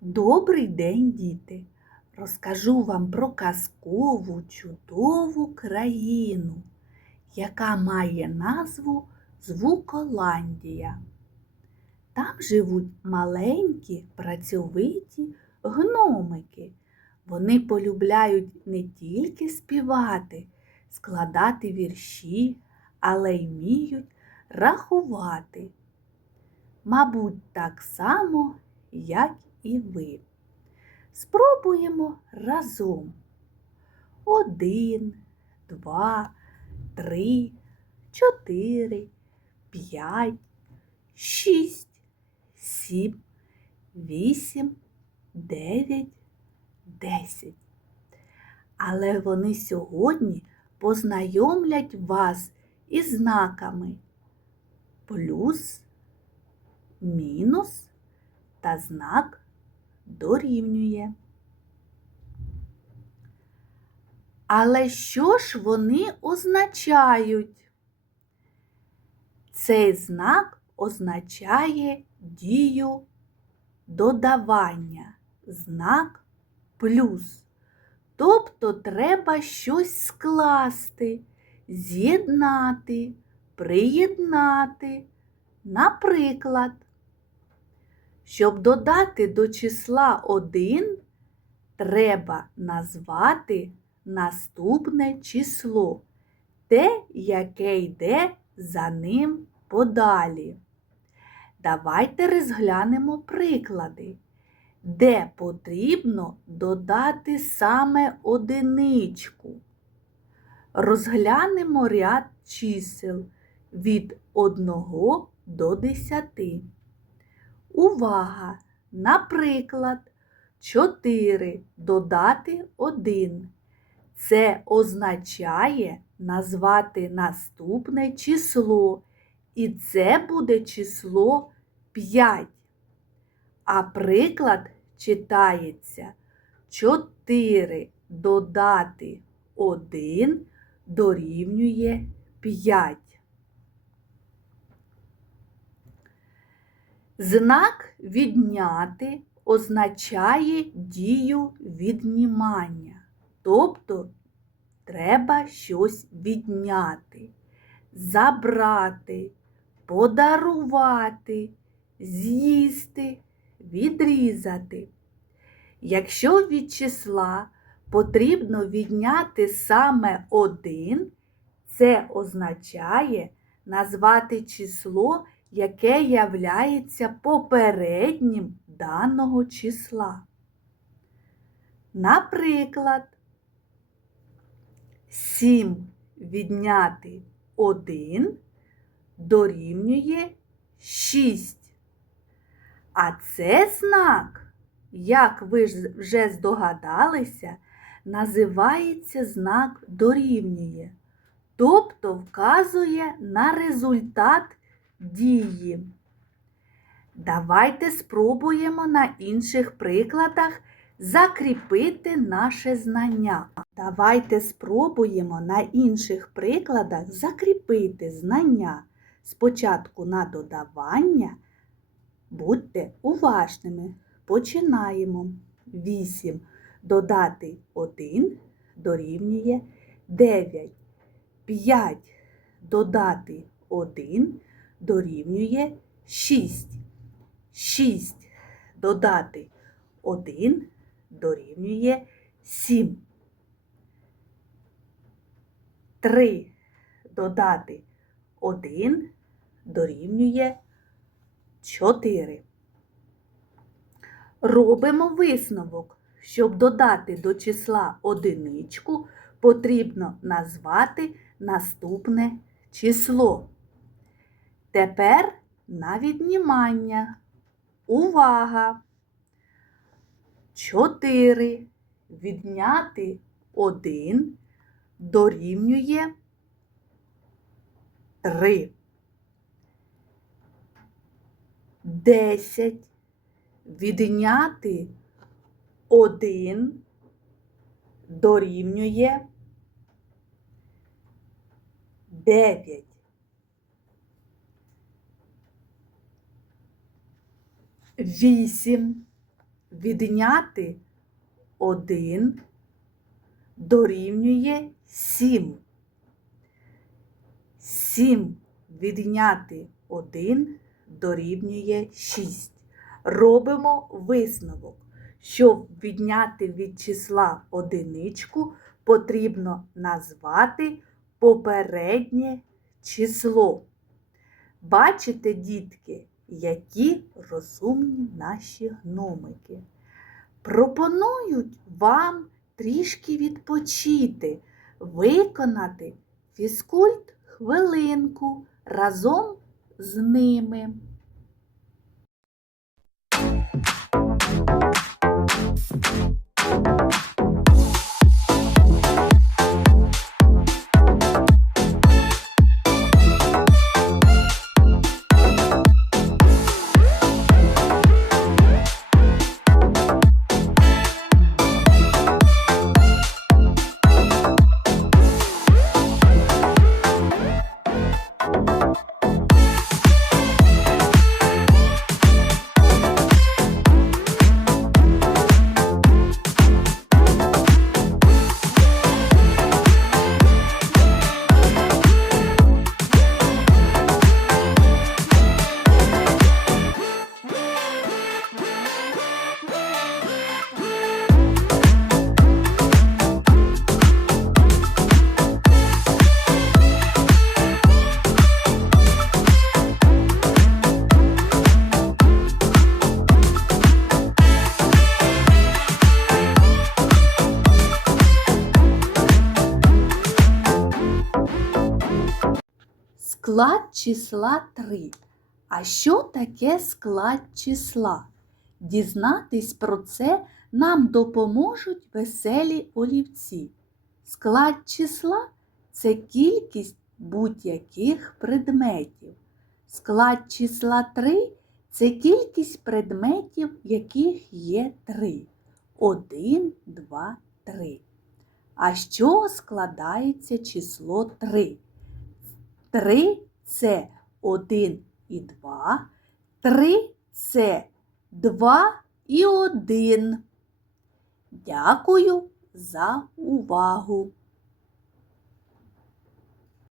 Добрий день, діти! Розкажу вам про казкову чудову країну, яка має назву Звуколандія. Там живуть маленькі працьовиті гномики. Вони полюбляють не тільки співати, складати вірші, але й вміють рахувати. Мабуть, так само, як і ви. Спробуємо разом. Один, два, три, чотири, п'ять, шість, сім, вісім, дев'ять, десять. Але вони сьогодні познайомлять вас із знаками плюс, мінус та знак дорівнює. Але що ж вони означають? Цей знак означає дію додавання, знак плюс. Тобто треба щось скласти, з'єднати, приєднати. Наприклад, щоб додати до числа 1, треба назвати наступне число, те, яке йде за ним подалі. Давайте розглянемо приклади, де потрібно додати саме одиничку. Розглянемо ряд чисел від 1 до 10. Увага! Наприклад, 4 додати 1. Це означає назвати наступне число, і це буде число 5. А приклад читається 4 додати 1 дорівнює 5. Знак відняти означає дію віднімання, тобто треба щось відняти, забрати, подарувати, з'їсти, відрізати. Якщо від числа потрібно відняти саме один, це означає назвати число яке являється попереднім даного числа. Наприклад, 7 відняти 1 дорівнює 6. А це знак, як ви вже здогадалися, називається знак дорівнює, тобто вказує на результат дії. Давайте спробуємо на інших прикладах закріпити наше знання. Давайте спробуємо на інших прикладах закріпити знання. Спочатку на додавання. Будьте уважними. Починаємо. 8 додати 1 дорівнює 9. 5 додати 1 дорівнює 6. 6 додати 1 дорівнює 7. 3 додати 1 дорівнює 4. Робимо висновок. Щоб додати до числа одиничку, потрібно назвати наступне число. Тепер на віднімання. Увага! Чотири відняти один дорівнює три. Десять відняти один дорівнює дев'ять. Вісім відняти 1 дорівнює 7. 7 відняти 1 дорівнює 6. Робимо висновок. Щоб відняти від числа одиничку, потрібно назвати попереднє число. Бачите, дітки, які розумні наші гномики. Пропонують вам трішки відпочити, виконати фізкульт хвилинку разом з ними. Склад числа 3. А що таке склад числа? Дізнатись про це нам допоможуть веселі олівці. Склад числа це кількість будь-яких предметів. Склад числа 3 це кількість предметів, яких є 3. 1, 2, 3. А чого складається число 3? 3 це 1 і 2, 3 це 2 і 1. Дякую за увагу!